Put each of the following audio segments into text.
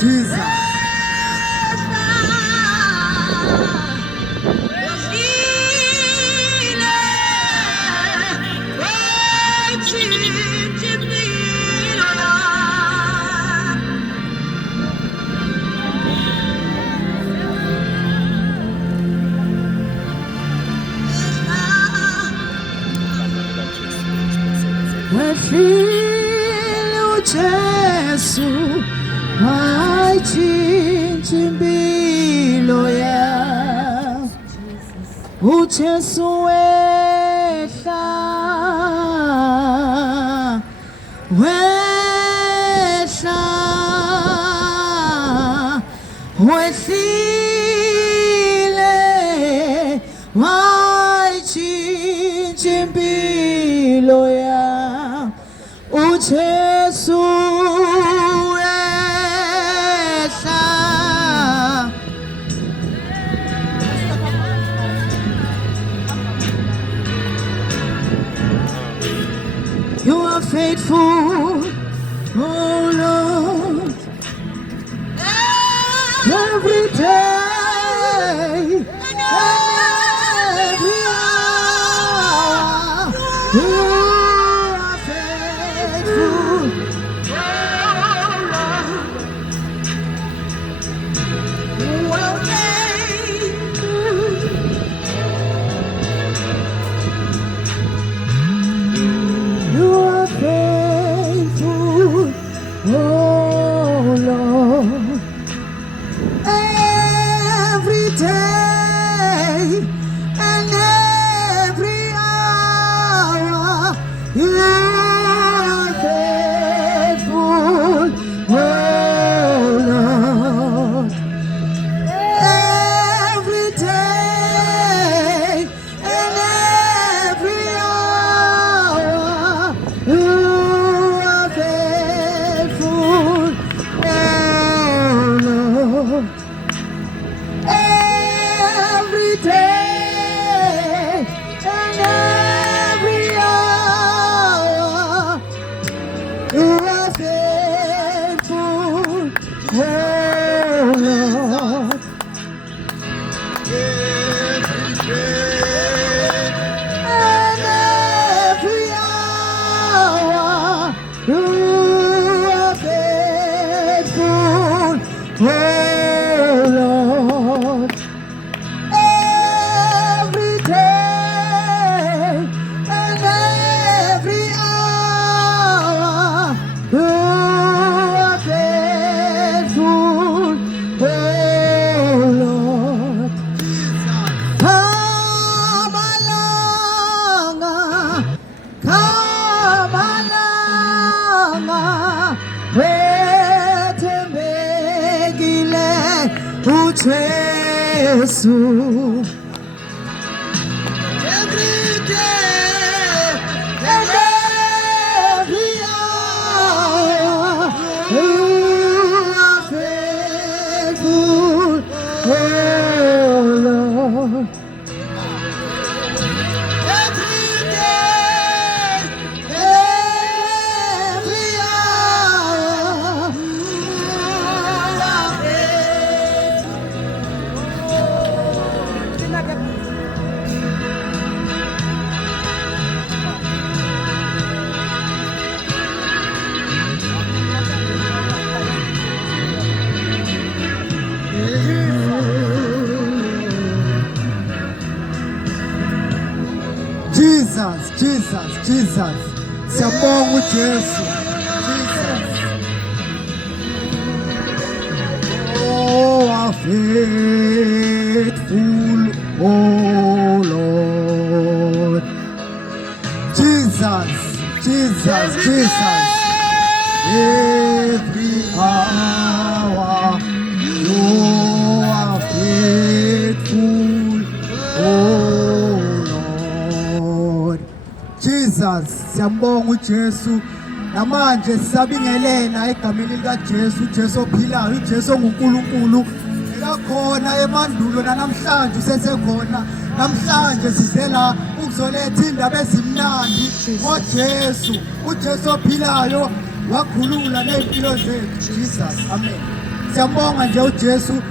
Jesus. Wefile uJesu ayitshintsha impilo ya uJesu wehla wehlile wayitshintsha impilo ya uJesu wehla. You are faithful, oh Lord, every day and every hour. You are faithful, you are faithful. You are faithful, oh Lord, every day and every hour. You are faithful, oh Lord, every day and every hour. You are faithful, oh Lord, every day and every hour. You are faithful, oh Lord. And every hour, you are faithful, oh Lord. Every day and every hour, you are faithful, oh Lord. Come along, wethembekile uJesu. Every day and every hour, you are faithful, oh Lord. Every day and every hour, you are Jesus, Jesus, Jesus. Siyabonga uJesu. Jesus. Oh, our faithful, oh Lord. Jesus, Jesus, Jesus. Every hour, you are faithful, oh Lord. Jesus, siyambonga uJesu. Namanje sisabingelela egameni likaJesu, uJesu ophilayo, uJesu onguNkulunkulu. Ekakhona emandulo namhlanje usesekhona. Namhlanje size la ukuzoletha indaba ezimnandi ngoJesu, uJesu ophilayo wakhulula nempilo zethu. Jesus, amen. Siyambonga nje uJesu.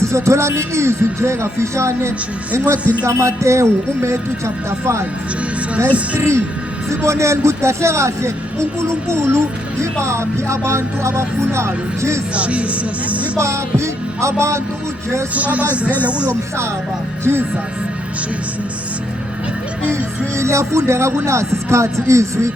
Sizotholana izwi nje kafishane encwadini kaMateyu uMatthew chapter 5 verse 3. Siboneni ukuthi kahle kahle uNkulunkulu yibaphi abantu abafunayo Jesus. Yibaphi abantu uJesu abazele kulomhlaba Jesus. Izwi liyafundeka kunasi isikhathi izwi.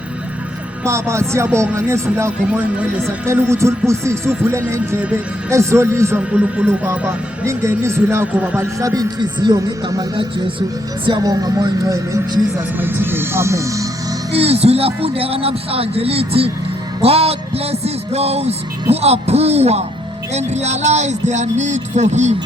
Baba siyabonga ngezwi lakho moya ngcwele sicela ukuthi ulibusise uvule nendlebe ezolizwa uNkulunkulu Baba lingene izwi lakho Baba lihlaba inhliziyo ngegama lika Jesu siyabonga moya ngcwele in Jesus mighty name amen. Izwi lafundeka namhlanje lithi God blesses those who are poor and realize their need for him,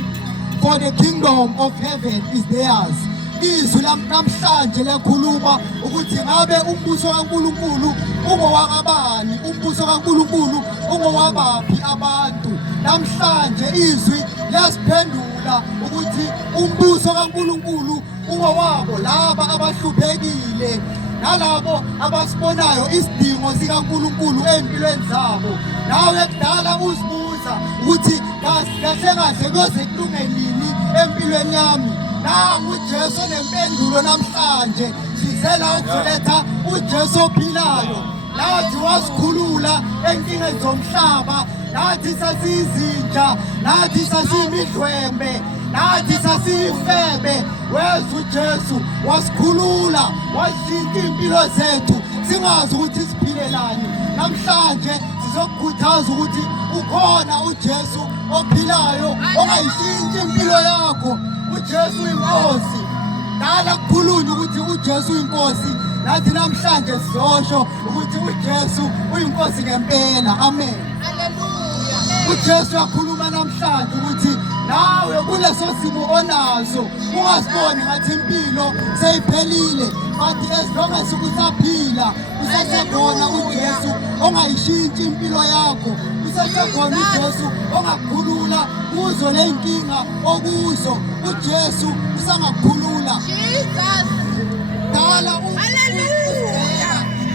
for the kingdom of heaven is theirs. Izwi namhlanje lakhuluma ukuthi ngabe umbuso kaNkulunkulu ungowakabani, umbuso kaNkulunkulu ungowabaphi abantu. Namhlanje izwi liyasiphendula ukuthi umbuso kaNkulunkulu ungowabo laba abahluphekile nalabo abasibonayo isidingo sikaNkulunkulu empilweni zabo. Nawe kudala uzibuza ukuthi kahle kahle kuyoze kulunge nini empilweni yami. Nangu uJesu nempendulo namhlanje sizela ukuletha uJesu ophilayo. Nathi wasikhulula enkingeni zomhlaba, nathi sasizinja, nathi sasimidlwembe, nathi sasifebe. Weza uJesu wasikhulula, washintsha impilo zethu singazi ukuthi siphilelani. Namhlanje sizokukhuthaza ukuthi ukhona uJesu ophilayo ongayishintsha impilo yakho. uJesu inkosi. Dala kukhulunywa ukuthi uJesu inkosi. Nathi namhlanje sizosho ukuthi uJesu uyinkosi ngempela. Amen. Hallelujah. uJesu yakhuluma namhlanje ukuthi nawe kuleso simo onaso ungaziboni ngathi impilo seyiphelile, but as long as usaphila usasekhona uJesu ongayishintshi impilo yakho. Usasekhona uJesu ongakukhulula kuzo ley'nkinga okuzo. uJesu usangakukhulula.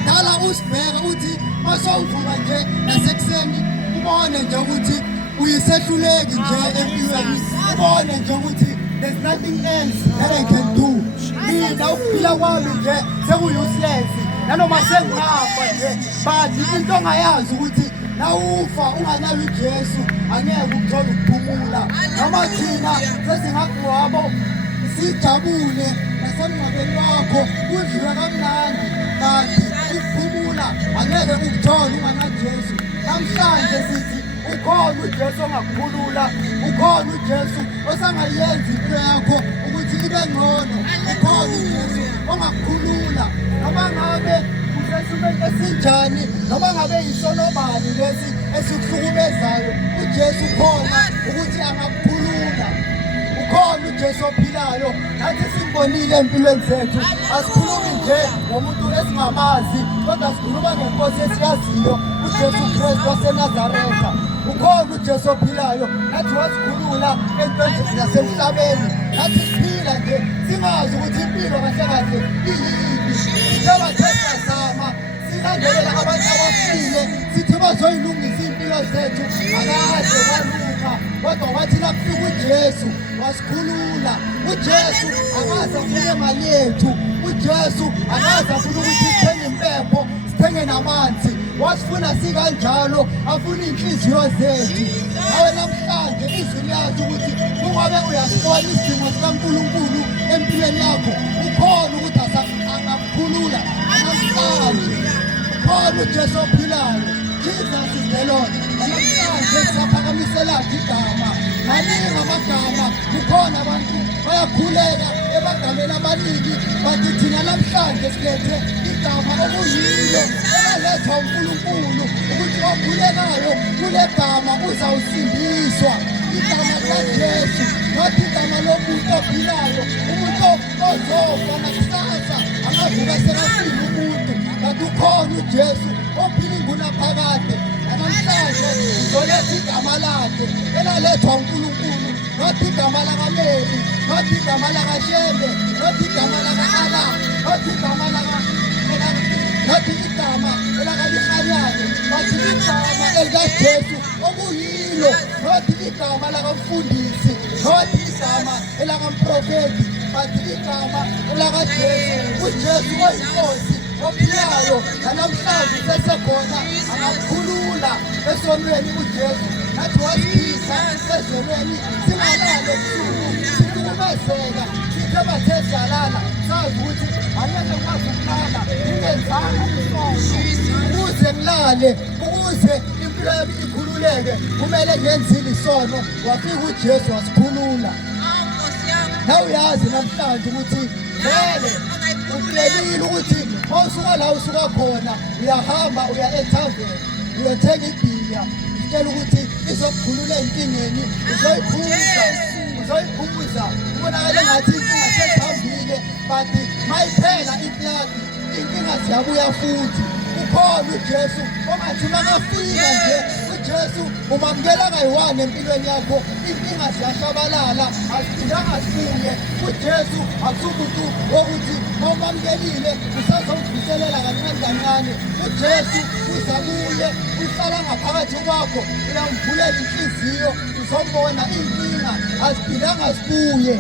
Dala usibheka uthi masawuvuka nje nasekuseni ubone nje ukuthi uyisehluleki nje empilweni. Ubone nje ukuthi there's nothing else that I can do. Mina ukuphila kwami nje sekuyi-useless nanoma sengihambe nje, but into ongayazi ukuthi nawufa unganayo uJesu angeke ukuthola ukuphumula. Noma thina sesingakubabo sijabule nasemngcwabeni wakho kudliwe kamnandi, kanti ukuphumula angeke ukuthola unganaJesu. Namhlanje sithi ukhona uJesu ongakukhulula, ukhona uJesu osangayenza impilo yakho ukuthi ibe ngcono. Ukhona uJesu ongakukhulula noma ngabe usesimeni esinjani, noma ngabe yisonobani lesi esikuhlukumezayo. uJesu ukhona ukuthi angakukhulula. Ukhona uJesu ophilayo. Nathi simbonile empilweni zethu, asikhulumi nje ngomuntu esingamazi, kodwa sikhuluma ngenkosi esiyaziyo, uJesu Kristu waseNazaretha. Ukhona uJesu ophilayo. Nathi wasikhulula entweni zasemhlabeni. Nathi siphila nje singazi ukuthi impilo kahle kahle iyini. Siyabathetha zama silandelela abantu abafile sithi bazoyilungisa impilo zethu, akaze kwalunga. Kodwa wathi nakufika uJesu wasikhulula. uJesu akaze afune imali yethu. uJesu akaze afune ukuthi sithenge impepho, sithenge namanzi. Wasifuna sikanjalo, afuna inhliziyo zethu. Nawe namhlanje izwi liyazi ukuthi kungabe uyasibona isidingo sikaNkulunkulu empilweni yakho, ukhona ukuthi angakukhulula. Namhlanje ukhona uJesu ophilayo. Jesus is the Lord. Namhlanje siyaphakamisela igama. Maningi amagama, kukhona abantu bayakhuleka ebagameni abaningi, bathi thina namhlanje silethe igama okuyilo elalethwa uNkulunkulu ukuthi okhulekayo kule gama uzawusindiswa. Igama likaJesu, ngathi igama lomuntu ophilayo, umuntu ozofa nakusasa angavuka sekafile umuntu, kanti ukhona uJesu ophila ingunaphakade. Namhlanje sizoletha igama lakhe elalethwa uNkulunkulu, ngathi igama lakaMary, ngathi igama lakaShembe, ngathi igama laka-Allah, ngathi igama ngathi igama elakaliHanyane, ngathi igama elikaJesu okuyilo impilo nothi igama lakamfundisi nothi igama elakamprofeti but igama elakaJesu uJesu oyinkosi ophilayo namhlanje sesekhona angakhulula esonweni uJesu nathi wasikhisa ezonweni singalale ebusuku sihlukumezeka sithe bathe siyalala sazi ukuthi angeke kwazi ukulala ngingenzanga isono ukuze ngilale ukuze impilo yami ikhululeke kumele ngenzile isono wafika uJesu wasikhulula nawe uyazi namhlanje ukuthi vele ukulelile ukuthi mawusuka la usuka khona uyahamba uya ethaveni uyothenga ibhiya utshela ukuthi izokukhulula enkingeni uzoyiphuza ubonakale ngathi inkinga sezihambile but mayiphela iplagi inkinga ziyabuya futhi ukhona uJesu ongathi makafika nje uJesu umamukela kayi-1 empilweni yakho inkinga ziyashabalala aziphindanga zibuye uJesu akusumuntu wokuthi mawumamukelile usazomvuselela kancane kancane uJesu uzabuye uhlala ngaphakathi kwakho uyamvulela inhliziyo uzombona inkinga aziphindanga zibuye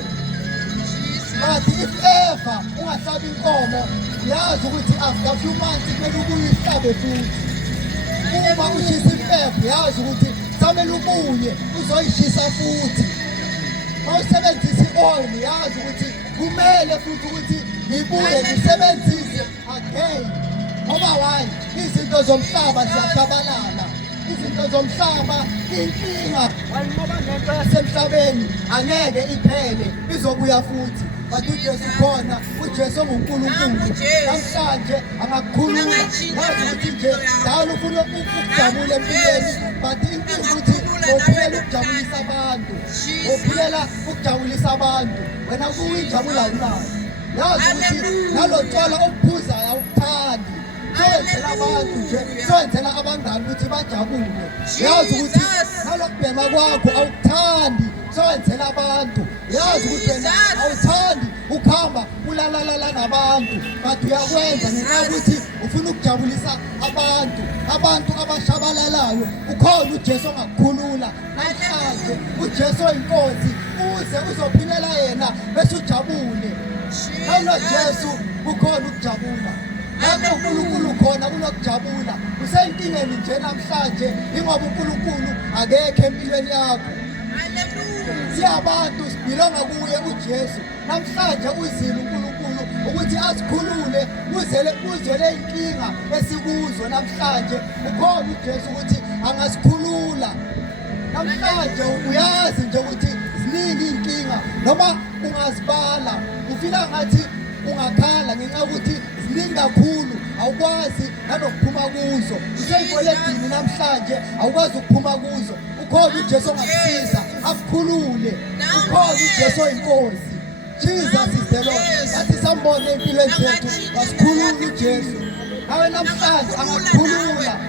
but if ever ungahlabi inkomo yazi ukuthi after few months kumele ubuye uhlabe futhi uma ushisa impepho yazi ukuthi samele ubuye uzoyishisa futhi mawusebenzisa i-oil yazi ukuthi kumele futhi ukuthi ngibuye ngisebenzise again ngoba why izinto zomhlaba ziyashabalala izinto zomhlaba inkinga ngoba nento yasemhlabeni angeke iphele izobuya futhi but uJesu khona uJesu onguNkulunkulu namhlanje angakukhulula yazi ukuthi nje dala ufuna ukujabula empilweni but inkinga ukuthi uphilela ukujabulisa abantu uphilela ukujabulisa abantu wena kuyijabula unayo yazi ukuthi nalo tshwala obuphuzayo awukuthandi soyenzela abantu nje soyenzela abangani ukuthi bajabule yazi ukuthi nalokubhema kwakho awukuthandi soyenzela abantu yazi ukuthi wena awuthandi ukuhamba ulalalala nabantu but uyakwenza ngenxa yokuthi ufuna ukujabulisa abantu abashabalalayo ukhona uJesu ongakukhulula namhlanje uJesu oyinkosi uze uzophilela yena bese ujabule uJesu ukhona ukujabula lapho uNkulunkulu khona kunokujabula useyinkingeni nje namhlanje ingoba uNkulunkulu akekho empilweni yakho siyabantu sibhilonga kuye uJesu namhlanje uzile uNkulunkulu ukuthi asikhulule kuzele inkinga esikuzo namhlanje ukhona uJesu ukuthi angasikhulula namhlanje uyazi nje ukuthi ziningi inkinga noma ungazibala ufila ngathi ungakhala ngenxa ukuthi ziningi kakhulu awukwazi nanokuphuma kuzo useyikoledini namhlanje awukwazi ukuphuma kuzo ukhona uJesu ongakusiza akukhulule ukhona uJesu oyinkosi Jesus is the Lord athi sambone empilweni zethu wasikhulula uJesu nawe namhlanje angakukhulula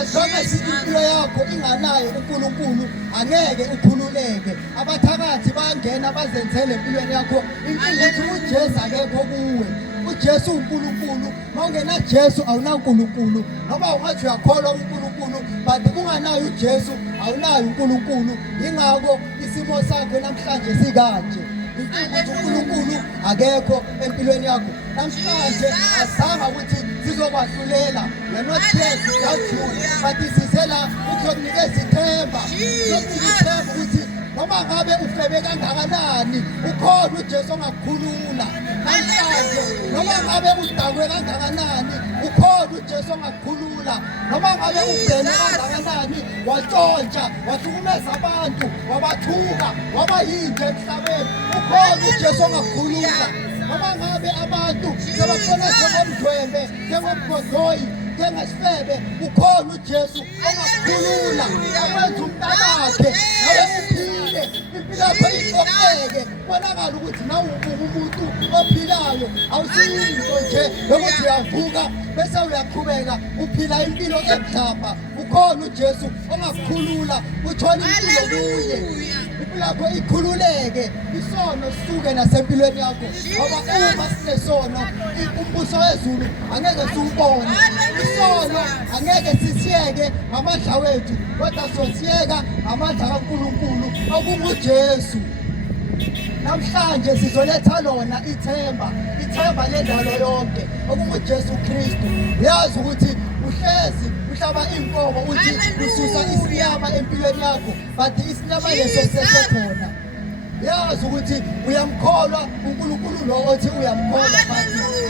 as long as impilo yakho inganayo uNkulunkulu angeke ukhululeke abathakathi bayangena bazenzele empilweni yakho inkinga ukuthi uJesu akekho kuwe uJesu uNkulunkulu mawungena Jesu awunaNkulunkulu noma ungathi uyakholwa uNkulunkulu but unganayo uJesu awunayo uNkulunkulu ingakho isimo sakho namhlanje sikanje ukuthi uNkulunkulu akekho empilweni yakho namhlanje asanga ukuthi sizokwahlulela we're not here to doubt you but isizela ukuzokunikeza ithemba sokuthemba ukuthi noma ngabe ufebe kangakanani ukhona uJesu ongakukhulula namhlanje noma ngabe udakwe kangakanani ukhona uJesu ongakukhulula noma ngabe ubhene kangakanani watshontsha wahlukumeza abantu wabathuka waba yinje emhlabeni ukhona uJesu ongakukhulula noma ngabe abantu sebafuna njengomdwembe njengomgodoyi njengesifebe ukhona uJesu ongakukhulula akwenza umntanakhe nawe uphile impilo yakho iqoqeke bonakala ukuthi nawe umuntu ophilayo awusiyinto nje yokuthi uyavuka bese uyaqhubeka uphila impilo emhlaba ukhona uJesu ongakukhulula uthole impilo kuye impilo yakho ikhululeke isono sisuke nasempilweni yakho ngoba uma sinesono umbuso wezulu angeke siwubone isono angeke sisiyeke ngamandla wethu kodwa sosiyeka ngamandla kaNkulunkulu okunguJesu. Namhlanje sizoletha lona ithemba lendalo yonke okunguJesu Kristu. Uyazi ukuthi uhlezi uhlaba inkomo uthi ususa isinyama empilweni yakho but isinyama leso sisekhona. Uyazi ukuthi uyamkholwa uNkulunkulu lo othi uyamkholwa but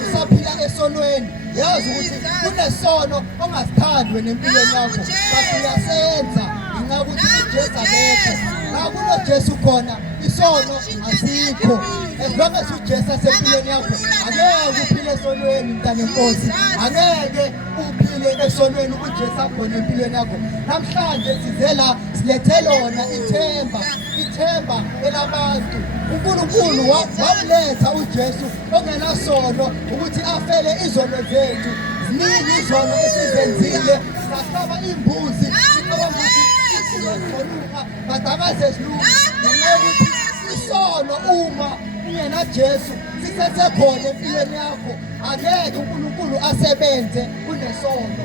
usaphila esonweni. Uyazi ukuthi kunesono ongasithandwe nempilweni yakho but uyasenza ngenxa yokuthi uJesu akekho. KunoJesu khona isono asikho. As long as uJesu asempilweni yakho angeke uphile esonweni mntana enkosi, angeke uphile esonweni uJesu akhona empilweni yakho. Namhlanje size la silethe lona ithemba elabantu. uNkulunkulu wamletha uJesu ongenasono ukuthi afele izono zethu. Ziningi izono esizenzile, sahlaba imbuzi sicabanga ukuthi sizoluka but akaze silunga ngenxa yokuthi isono uma ungenaJesu sisesekhona empilweni yakho angeke uNkulunkulu asebenze kunesono.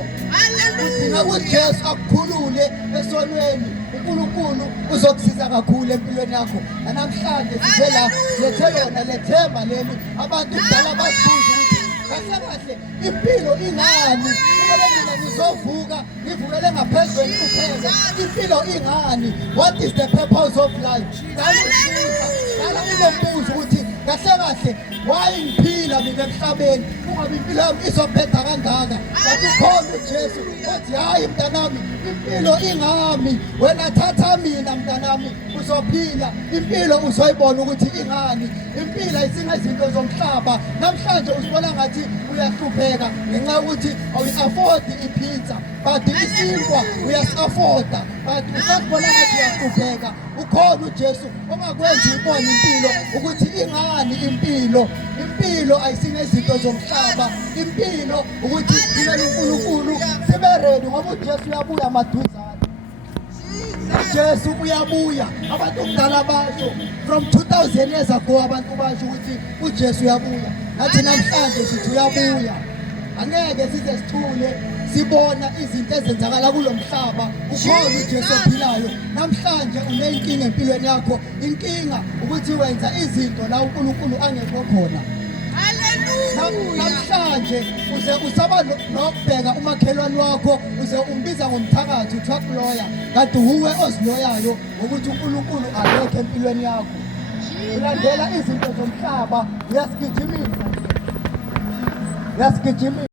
Udinga uJesu akukhulule esonweni, uNkulunkulu uzokusiza kakhulu empilweni yakho. Namhlanje sivela lethe lona lethemba leli abantu kudala basibuza ukuthi kahle kahle impilo ingani ngoba mina ngizovuka ngivukele ngaphezulu kuphela. Impilo ingani? What is the purpose of life? Dala kulombuzo ukuthi kahle kahle why ngiphila mina emhlabeni kungabe impilo yami izophetha kangaka but ukhona uJesu othi hayi mntanami impilo ingami wena thatha mina mntanami uzophila impilo uzoyibona ukuthi ingani. Impilo ayisingezinto zomhlaba. Namhlanje uzibona ngathi uyahlupheka ngenxa yokuthi awu-afford ipizza but isinkwa uyasi-afforda but usazibona ngathi uyahlupheka. Ukhona uJesu ongakwenza ibone impilo ukuthi ingani impilo ayisingezinto zomhlaba. Impilo ukuthi thina uNkulunkulu sibe ready ngoba uJesu uyabuya maduzane. uJesu uyabuya. Abantu kudala basho from 2000 years ago abantu basho ukuthi uJesu uyabuya. Nathi namhlanje sithi uyabuya. Angeke size sithule sibona izinto ezenzakala kulomhlaba. Ukhona uJesu ophilayo. Namhlanje unenkinga empilweni yakho. Inkinga ukuthi wenza izinto la uNkulunkulu angekho khona. Namhlanje uze usaba nokubheka umakhelwane wakho uze umbiza ngomthakathi uthiwa kuloya kanti uwe oziloyayo ukuthi uNkulunkulu akekho empilweni yakho. Ulandela izinto zomhlaba uyasigijimisa.